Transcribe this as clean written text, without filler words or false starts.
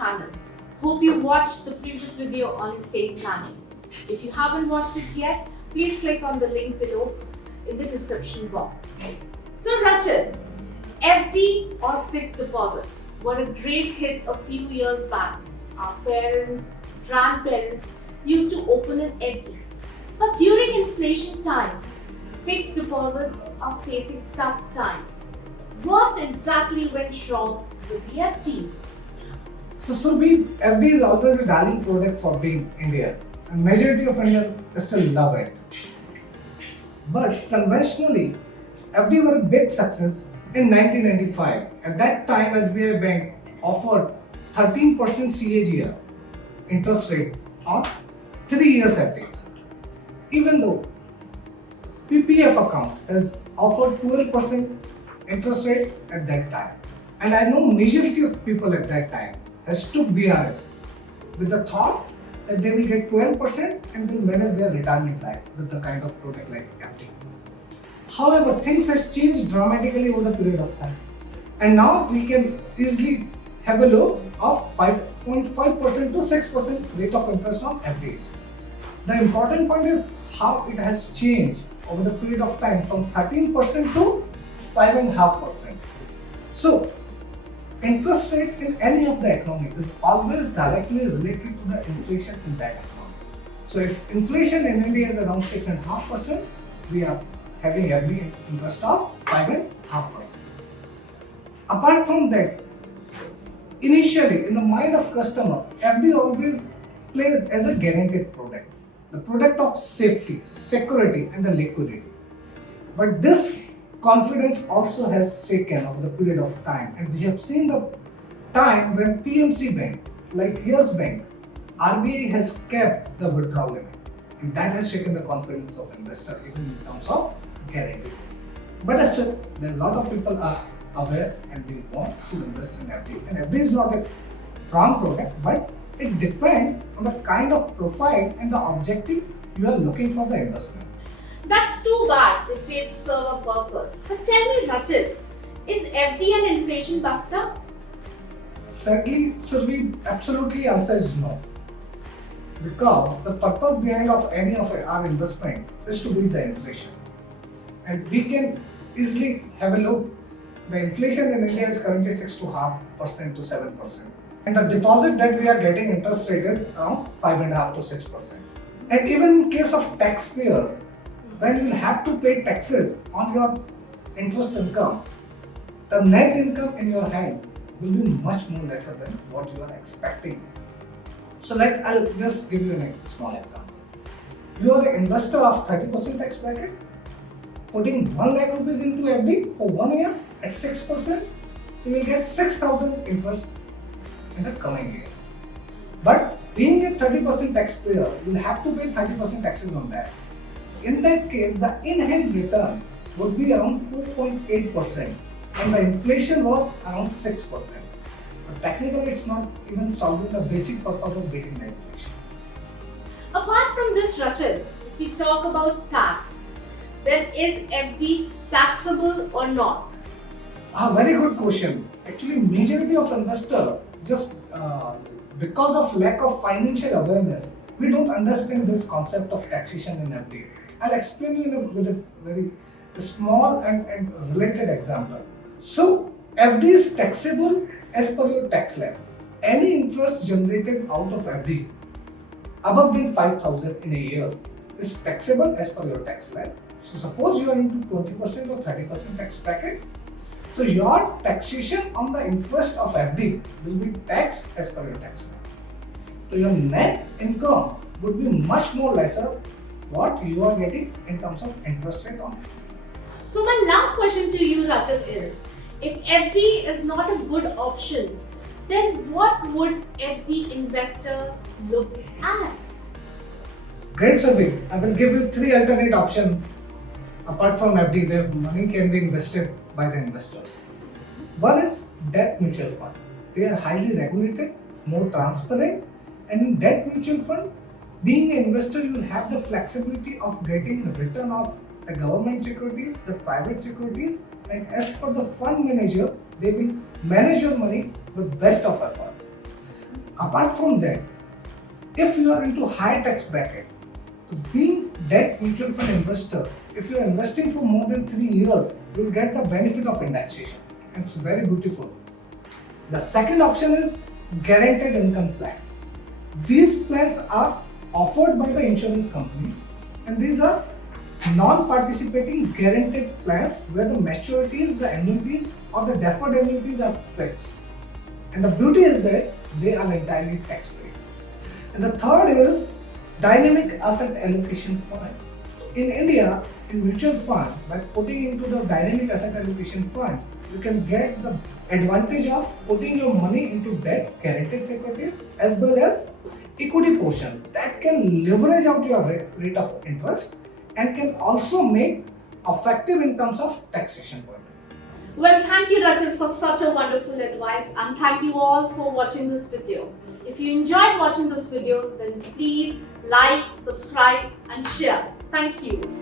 channel. Hope you watched the previous video on estate planning. If you haven't watched it yet, please click on the link below in the description box. So Rachel, FD or fixed deposit were a great hit a few years back. Our parents, grandparents used to open an FD. But during inflation times, fixed deposits are facing tough times. What exactly went wrong with the FDs? So Surbhi, FD is always a darling product for being India, and majority of Indians still love it. But conventionally, FD were a big success in 1995. At that time, SBI Bank offered 13% CAGR interest rate on 3 years FDs. Even though PPF account has offered 12% interest rate at that time. And I know majority of people at that time has took BRS with the thought that they will get 12% and will manage their retirement life with the kind of product like FD. However, things has changed dramatically over the period of time. And now we can easily have a low of 5.5% to 6% rate of interest on FDs. The important point is how it has changed over the period of time from 13% to 5.5%. So, interest rate in any of the economy is always directly related to the inflation in that economy. So, if inflation in India is around 6.5%, we are having every interest of 5.5%. Apart from that, initially in the mind of customer, FD always plays as a guaranteed product, the product of safety, security and the liquidity. But this confidence also has shaken over the period of time, and we have seen the time when PMC Bank, like Yes Bank, RBI has kept the withdrawal limit, and that has shaken the confidence of investor even in terms of guarantee. But still, there are a lot of people are aware and they want to invest in FD, and FD is not a wrong product, but it depends on the kind of profile and the objective you are looking for the investment. That's too bad they fail to serve a purpose. But tell me, Rachel, is FD an inflation buster? Sadly, Survi, absolutely answer is no. Because the purpose behind of any of our investment is to beat the inflation. And we can easily have a look. The inflation in India is currently 6.5% to 7%. And the deposit that we are getting interest rate is around 5.5% to 6%. And even in case of taxpayer, when you will have to pay taxes on your interest income, the net income in your hand will be much more lesser than what you are expecting. So I'll just give you a small example. You are an investor of 30% tax bracket, putting 1 lakh rupees into FD for 1 year at 6%, so you will get 6,000 interest in the coming year. But being a 30% taxpayer, you will have to pay 30% taxes on that. In that case, the in-hand return would be around 4.8% and the inflation was around 6%. But technically, it's not even solving the basic purpose of beating the inflation. Apart from this, Rachel, if we talk about tax, then is FD taxable or not? Very good question. Actually, majority of investors just because of lack of financial awareness, we don't understand this concept of taxation in FD. I'll explain you with a very small and related example. So, FD is taxable as per your tax slab. Any interest generated out of FD above than 5,000 in a year is taxable as per your tax slab. So, suppose you are into 20% or 30% tax bracket. So, your taxation on the interest of FD will be taxed as per your tax slab. So, your net income would be much more lesser what you are getting in terms of interest rate on it. So my last question to you, Rachel, is if FD is not a good option, then what would FD investors look at? Great, Survey. I will give you 3 alternate options apart from FD where money can be invested by the investors. One is debt mutual fund. They are highly regulated, more transparent, and in debt mutual fund, being an investor, you will have the flexibility of getting the return of the government securities, the private securities, and as per the fund manager, they will manage your money with best of effort. Apart from that, if you are into high tax bracket, being debt mutual fund investor, if you are investing for more than 3 years, you will get the benefit of indexation. It's very beautiful. The second option is guaranteed income plans. These plans are offered by the insurance companies, and these are non-participating guaranteed plans where the maturities, the annuities or the deferred annuities are fixed. And the beauty is that they are entirely tax-free. And the third is dynamic asset allocation fund. In India, in mutual fund, by putting into the dynamic asset allocation fund, you can get the advantage of putting your money into debt guaranteed securities as well as equity portion that can leverage out your rate of interest and can also make effective in terms of taxation point of view. Well, thank you, Rachel, for such a wonderful advice, and thank you all for watching this video. If you enjoyed watching this video, then please like, subscribe and share. Thank you.